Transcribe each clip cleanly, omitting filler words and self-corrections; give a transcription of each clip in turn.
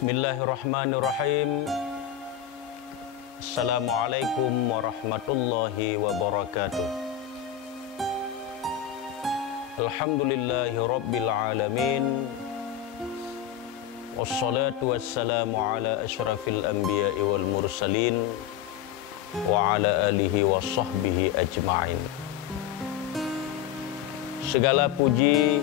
Bismillahirrahmanirrahim. Assalamualaikum warahmatullahi wabarakatuh. Alhamdulillahi rabbil alamin. Wassalatu wassalamu ala asyrafil anbiya'i wal mursalin wa ala alihi wa sahbihi ajma'in. Segala puji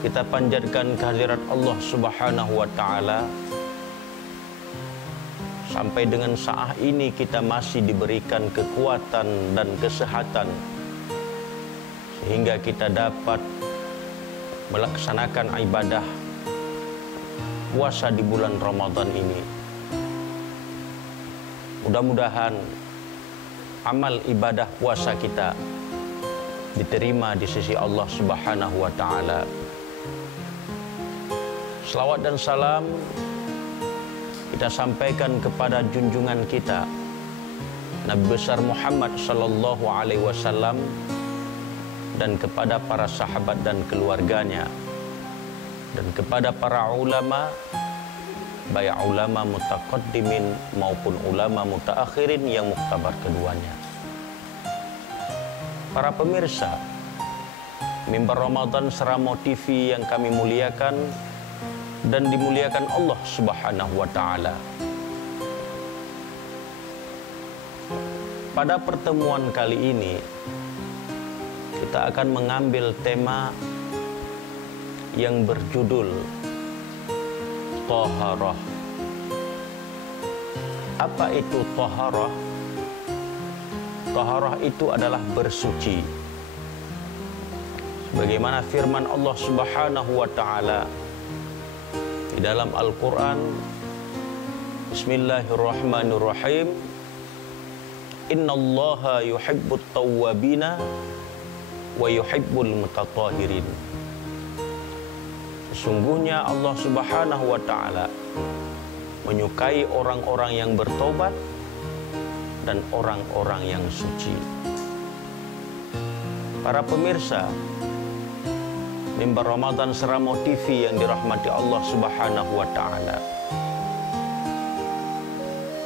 kita panjatkan kehadirat Allah Subhanahu wa Ta'ala. Sampai dengan saat ini kita masih diberikan kekuatan dan kesehatan sehingga kita dapat melaksanakan ibadah puasa di bulan Ramadan ini. Mudah-mudahan amal ibadah puasa kita diterima di sisi Allah Subhanahu wa Ta'ala. Selawat dan salam kita sampaikan kepada junjungan kita Nabi besar Muhammad sallallahu alaihi wasallam dan kepada para sahabat dan keluarganya dan kepada para ulama, baik ulama mutaqaddimin maupun ulama mutaakhirin yang muktabar keduanya. Para pemirsa Mimbar Ramadan Seramo TV yang kami muliakan dan dimuliakan Allah Subhanahu wa Ta'ala. Pada pertemuan kali ini kita akan mengambil tema yang berjudul Taharah. Apa itu taharah? Taharah itu adalah bersuci. Sebagaimana firman Allah Subhanahu wa Ta'ala di dalam Al-Quran, Bismillahirrahmanirrahim, Innallaha yuhibbut tawwabina wa yuhibbul mutatahirin. Sesungguhnya Allah Subhanahu wa Ta'ala menyukai orang-orang yang bertobat dan orang-orang yang suci. Para pemirsa Mimbar Ramadan Seramo TV yang dirahmati Allah Subhanahu wa Ta'ala,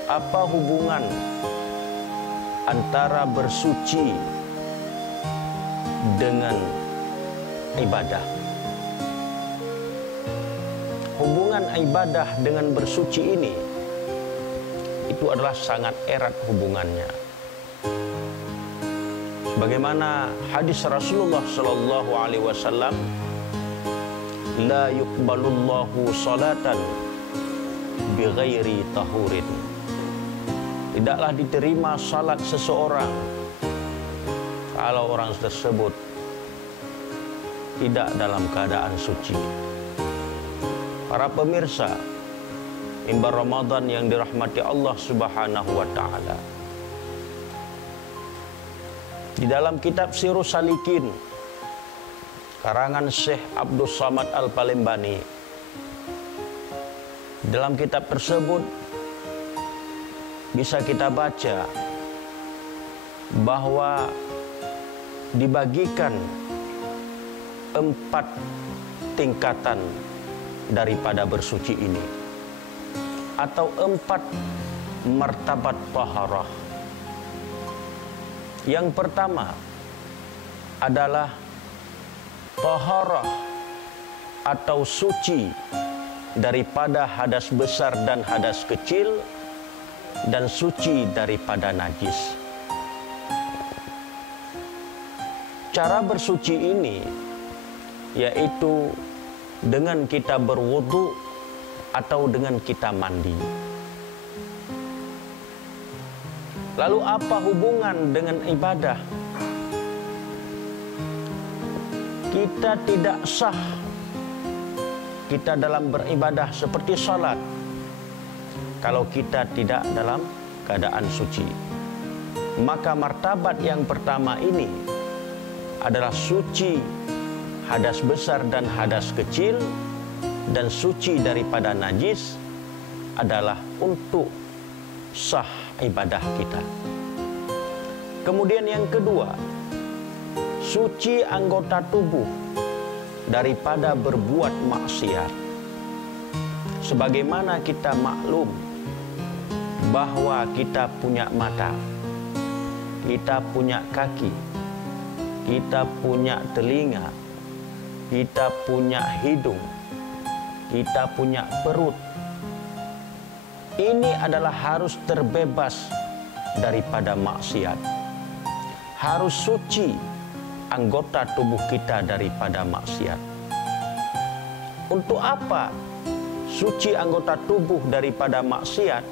apa hubungan antara bersuci dengan ibadah? Hubungan ibadah dengan bersuci ini itu adalah sangat erat hubungannya. Bagaimana hadis Rasulullah sallallahu alaihi wasallam, la yuqbalullahu salatan bighairi tahurin. Tidaklah diterima salat seseorang kalau orang tersebut tidak dalam keadaan suci. Para pemirsa Mimbar Ramadan yang dirahmati Allah Subhanahu wa Ta'ala, di dalam kitab Sirus Salikin karangan Syekh Abdul Samad Al-Palembani, dalam kitab tersebut bisa kita baca bahwa dibagikan 4 tingkatan daripada bersuci ini, atau 4 martabat taharah. Yang pertama adalah taharah atau suci daripada hadas besar dan hadas kecil, dan suci daripada najis. Cara bersuci ini yaitu dengan kita berwudu atau dengan kita mandi. Lalu apa hubungan dengan ibadah? Kita tidak sah kita dalam beribadah seperti salat kalau kita tidak dalam keadaan suci. Maka martabat yang pertama ini adalah suci hadas besar dan hadas kecil, dan suci daripada najis adalah untuk sah ibadah kita. Kemudian yang kedua, suci anggota tubuh daripada berbuat maksiat. sebagaimana kita maklum bahwa kita punya mata, kita punya kaki, kita punya telinga, kita punya hidung, kita punya perut. Ini adalah harus terbebas daripada maksiat. Harus suci anggota tubuh kita daripada maksiat. Untuk apa suci anggota tubuh daripada maksiat?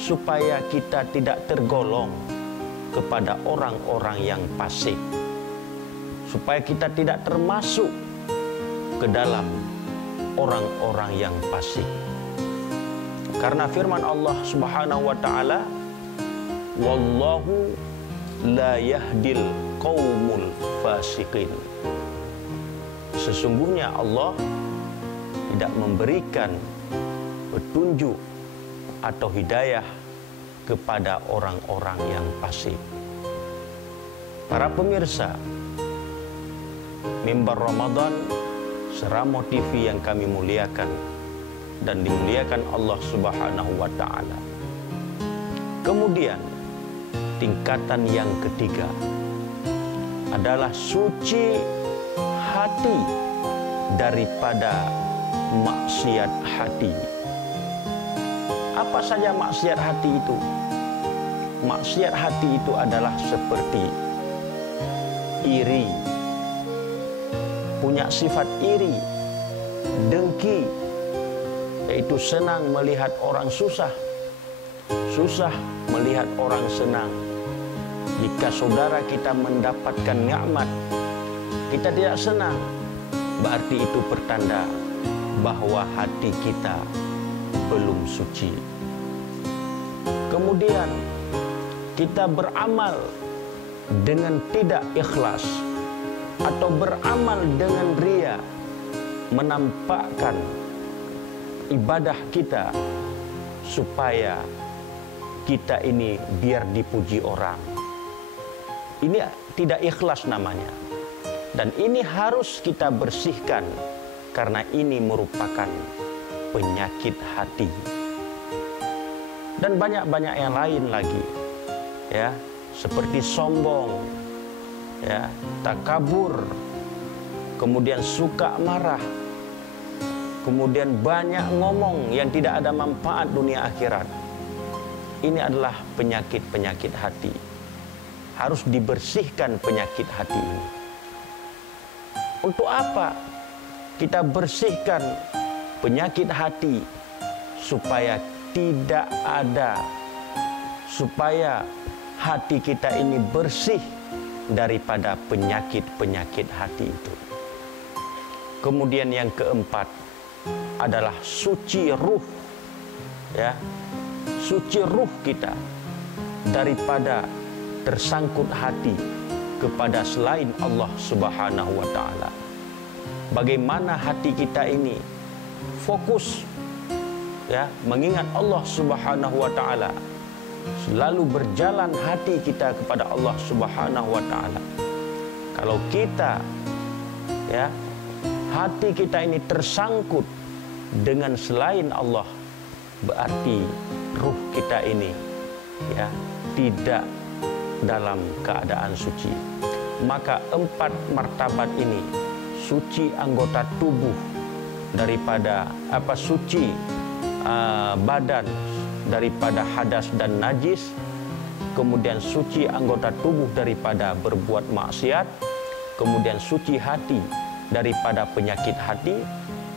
Supaya kita tidak tergolong kepada orang-orang yang fasik. Supaya kita tidak termasuk ke dalam orang-orang yang fasik. Karena firman Allah Subhanahu wa taala, wallahu la yahdil qaumul fasiqin. Sesungguhnya Allah tidak memberikan petunjuk atau hidayah kepada orang-orang yang fasik. Para pemirsa Mimbar Ramadan Seramo TV yang kami muliakan dan dimuliakan Allah Subhanahu wa taala. Kemudian tingkatan yang ketiga adalah suci hati daripada maksiat hati. Apa saja maksiat hati itu? Maksiat hati itu adalah seperti iri, punya sifat iri, dengki, yaitu senang melihat orang susah, susah melihat orang senang. Jika saudara kita mendapatkan nikmat, kita tidak senang, berarti itu pertanda bahwa hati kita belum suci. Kemudian kita beramal dengan tidak ikhlas atau beramal dengan ria, menampakkan ibadah kita supaya kita ini biar dipuji orang. Ini tidak ikhlas namanya. Dan ini harus kita bersihkan karena ini merupakan penyakit hati. Dan banyak-banyak yang lain lagi, ya, seperti sombong, ya, takabur, kemudian suka marah, kemudian banyak ngomong yang tidak ada manfaat dunia akhirat. Ini adalah penyakit-penyakit hati. Harus dibersihkan penyakit hati ini. Untuk apa kita bersihkan penyakit hati? Supaya tidak ada, supaya hati kita ini bersih daripada penyakit-penyakit hati itu. Kemudian yang keempat adalah suci ruh, ya, suci ruh kita daripada tersangkut hati kepada selain Allah Subhanahu wa taala. Bagaimana hati kita ini fokus, ya, mengingat Allah Subhanahu wa taala. Selalu berjalan hati kita kepada Allah Subhanahu wa taala. Kalau kita, ya, hati kita ini tersangkut dengan selain Allah, berarti ruh kita ini, ya, tidak dalam keadaan suci. Maka 4 martabat ini, suci anggota tubuh daripada suci badan daripada hadas dan najis, kemudian suci anggota tubuh daripada berbuat maksiat, kemudian suci hati daripada penyakit hati,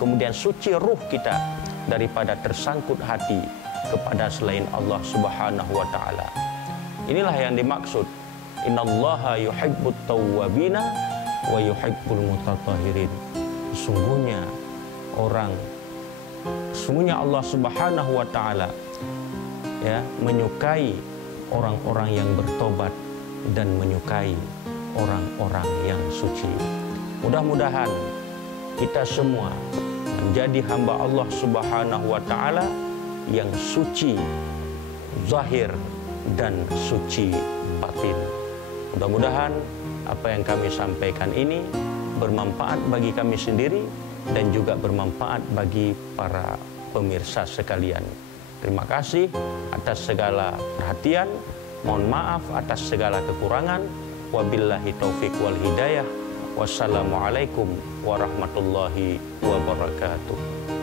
kemudian suci ruh kita daripada tersangkut hati kepada selain Allah Subhanahu wa taala. Inilah yang dimaksud, innallaha yuhibbut tawwabina wa yuhibbul mutatahhirin. Sesungguhnya Allah Subhanahu wa taala, ya, menyukai orang-orang yang bertobat dan menyukai orang-orang yang suci. Mudah-mudahan kita semua menjadi hamba Allah Subhanahu wa taala yang suci zahir dan suci batin. Mudah-mudahan apa yang kami sampaikan ini bermanfaat bagi kami sendiri dan juga bermanfaat bagi para pemirsa sekalian. Terima kasih atas segala perhatian. Mohon maaf atas segala kekurangan. Wabillahi taufik wal hidayah. Wassalamualaikum warahmatullahi wabarakatuh.